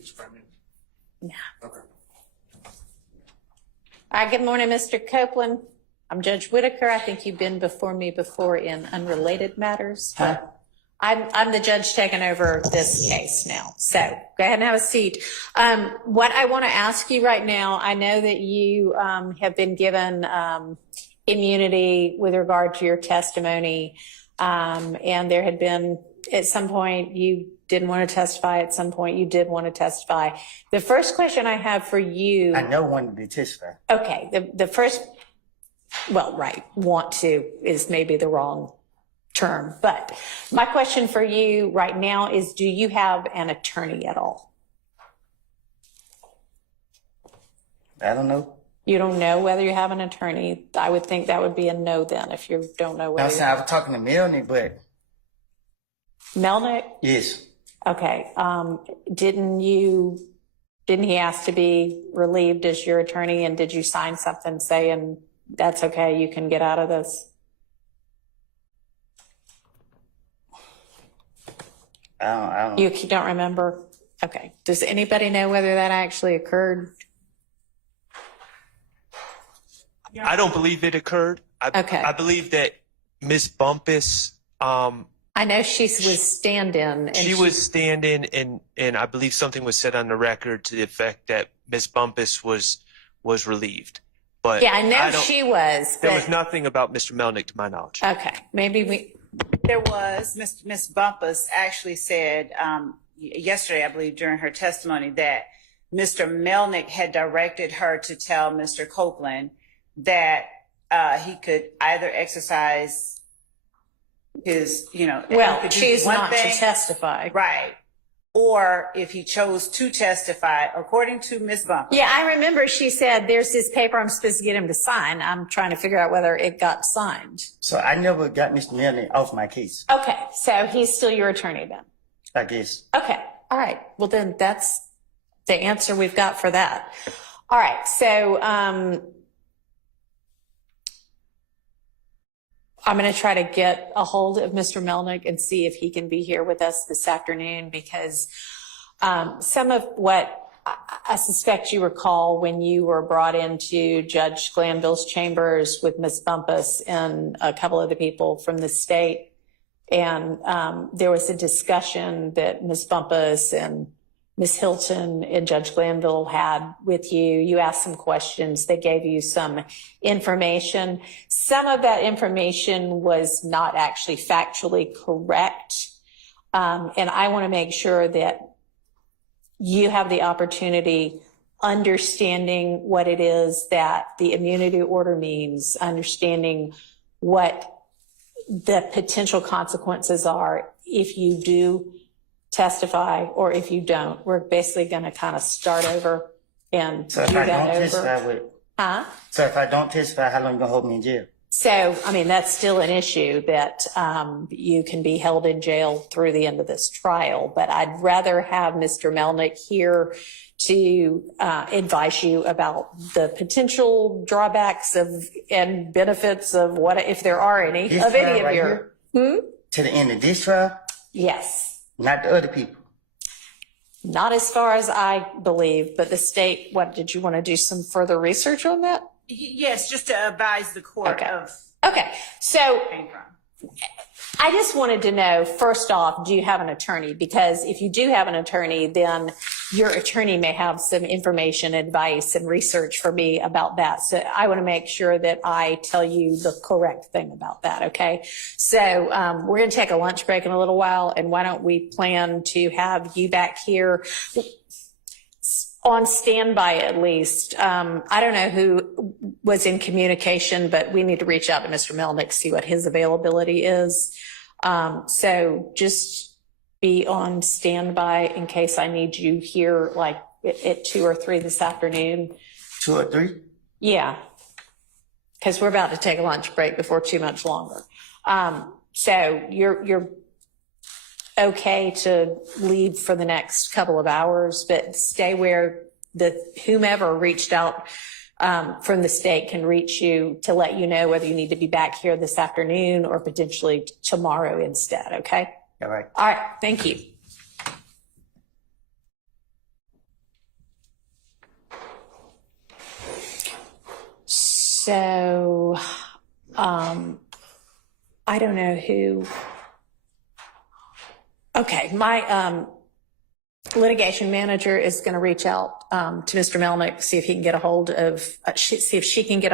Mr. Prime Yeah. Okay. All right, good morning, Mr. Copeland. I'm Judge Whitaker. I think you've been before me before in unrelated matters. Huh? I'm the judge taking over this case now. So go ahead and have a seat. What I want to ask you right now, I know that you have been given immunity with regard to your testimony. And there had been, at some point, you didn't want to testify. At some point, you did want to testify. The first question I have for you. I never wanted to testify. Okay. The first, well, right. Want to is maybe the wrong term. But my question for you right now is, do you have an attorney at all? I don't know. You don't know whether you have an attorney. I would think that would be a no then if you don't know whether. I was talking to Melnick, but. Melnick? Yes. Okay. Didn't he ask to be relieved as your attorney, and did you sign something saying that's okay, you can get out of this? I don't. You don't remember? Okay. Does anybody know whether that actually occurred? I don't believe it occurred. I believe that Miss Bumpus. I know she was stand-in. She was stand-in, and I believe something was said on the record to the effect that Miss Bumpus was relieved. But yeah, I know she was. There was nothing about Mr. Melnick, to my knowledge. Okay, maybe we. There was. Miss Bumpus actually said yesterday, I believe, during her testimony, that Mr. Melnick had directed her to tell Mr. Copeland that he could either exercise his, well, choose not to testify. Right. Or if he chose to testify, according to Miss Bumpus. Yeah, I remember she said, there's this paper I'm supposed to get him to sign. I'm trying to figure out whether it got signed. So I never got Mr. Melnick off my case. Okay, so he's still your attorney then? I guess. Okay, all right. Well, then that's the answer we've got for that. All right, so I'm going to try to get a hold of Mr. Melnick and see if he can be here with us this afternoon, because some of what I suspect you recall when you were brought into Judge Glanville's chambers with Ms. Bumpus and a couple of the people from the state, and there was a discussion that Ms. Bumpus and Ms. Hilton and Judge Glanville had with you. You asked some questions. They gave you some information. Some of that information was not actually factually correct. And I want to make sure that you have the opportunity understanding what it is that the immunity order means, understanding what the potential consequences are if you do testify or if you don't. We're basically going to kind of start over and So if do I that don't over. testify, So if I don't testify, how long you gonna hold me in jail? So, I mean, that's still an issue that you can be held in jail through the end of this trial. But I'd rather have Mr. Melnick here to advise you about the potential drawbacks and benefits of what, if there are any, This of any trial of right your. here? To the end of this trial? Yes. Not the other people. Not as far as I believe, but the state, what, did you want to do some further research on that? Yes, just to advise the court of. Okay, so I just wanted to know, first off, do you have an attorney? Because if you do have an attorney, then your attorney may have some information, advice, and research for me about that. So I want to make sure that I tell you the correct thing about that, okay? So we're going to take a lunch break in a little while, and why don't we plan to have you back here on standby at least. I don't know who was in communication, but we need to reach out to Mr. Melnick, see what his availability is. So just be on standby in case I need you here like at 2 or 3 this afternoon. 2 or 3? Yeah, because we're about to take a lunch break before too much longer. So you're okay to leave for the next couple of hours, but stay where whomever reached out from the state can reach you to let you know whether you need to be back here this afternoon or potentially tomorrow instead, okay? All right. All right, thank you. So, I don't know who. Okay, my litigation manager is going to reach out to Mr. Melnick, see if he can get a hold of, see if she can get a